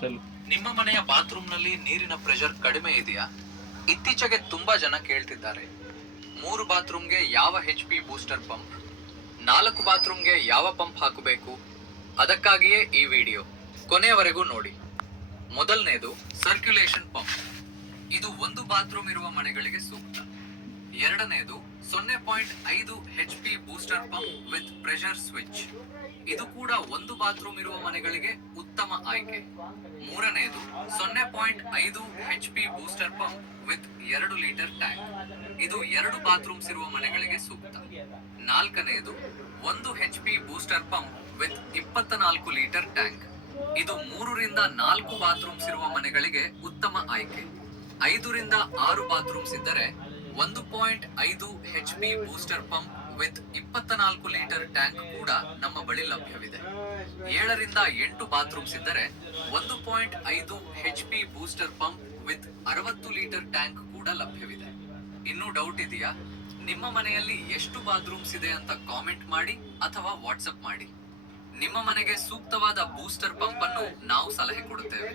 ಚಲು. ನಿಮ್ಮ ಮನೆಯ ಬಾತ್ರೂಮ್ನಲ್ಲಿ ನೀರಿನ ಪ್ರೆಷರ್ ಕಡಿಮೆ ಇದೆಯಾ? ಇತ್ತೀಚೆಗೆ ತುಂಬಾ ಜನ ಕೇಳ್ತಿದ್ದಾರೆ, 3 ಬಾತ್ರೂಮ್ಗೆ ಯಾವ HP ಬೂಸ್ಟರ್ ಪಂಪ್, 4 ಬಾತ್ರೂಮ್ಗೆ ಯಾವ ಪಂಪ್ ಹಾಕಬೇಕು. ಅದಕ್ಕಾಗಿಯೇ ಈ ವಿಡಿಯೋ ಕೊನೆಯವರೆಗೂ ನೋಡಿ. ಮೊದಲನೇದು ಸರ್ಕ್ಯುಲೇಷನ್ ಪಂಪ್. ಇದು 1 ಬಾತ್ರೂಮ್ ಇರುವ ಮನೆಗಳಿಗೆ ಸೂಕ್ತ. ಎರಡನೇದು 0.5 HP booster pump with pressure switch. ಇದು ಕೂಡ 1 ಬಾತ್ರೂಮ್ ಇರುವ ಮನೆಗಳಿಗೆ ಉತ್ತಮ ಆಯ್ಕೆ. ಮೂರನೇದು 0.5 HP booster pump with 2 litre tank. ಇದು 2 ಬಾತ್ರೂಮ್ಸ್ ಇರುವ ಮನೆಗಳಿಗೆ ಸೂಕ್ತ. ನಾಲ್ಕನೇದು 1 HP booster pump with 24 litre tank. ಇದು 3 ರಿಂದ 4 ಬಾತ್ರೂಮ್ಸ್ ಇರುವ ಮನೆಗಳಿಗೆ ಉತ್ತಮ ಆಯ್ಕೆ. 5 ರಿಂದ 6 ಬಾತ್ರೂಮ್ಸ್ ಇದ್ದರೆ 1.5 HP booster pump with 24 litre tank ಕೂಡ ನಮ್ಮ ಬಳಿ ಲಭ್ಯವಿದೆ. 7 ರಿಂದ 8 ಬಾತ್ರೂಮ್ಸ್ ಇದ್ದರೆ 1.5 HP booster pump with 60 litre tank ಕೂಡ ಲಭ್ಯವಿದೆ. ಇನ್ನೂ ಡೌಟ್ ಇದೆಯಾ? ನಿಮ್ಮ ಮನೆಯಲ್ಲಿ ಎಷ್ಟು ಬಾತ್ರೂಮ್ಸ್ ಇದೆ ಅಂತ ಕಾಮೆಂಟ್ ಮಾಡಿ ಅಥವಾ ವಾಟ್ಸಪ್ ಮಾಡಿ. ನಿಮ್ಮ ಮನೆಗೆ ಸೂಕ್ತವಾದ ಬೂಸ್ಟರ್ ಪಂಪ್ ಅನ್ನು ನಾವು ಸಲಹೆ ಕೊಡುತ್ತೇವೆ.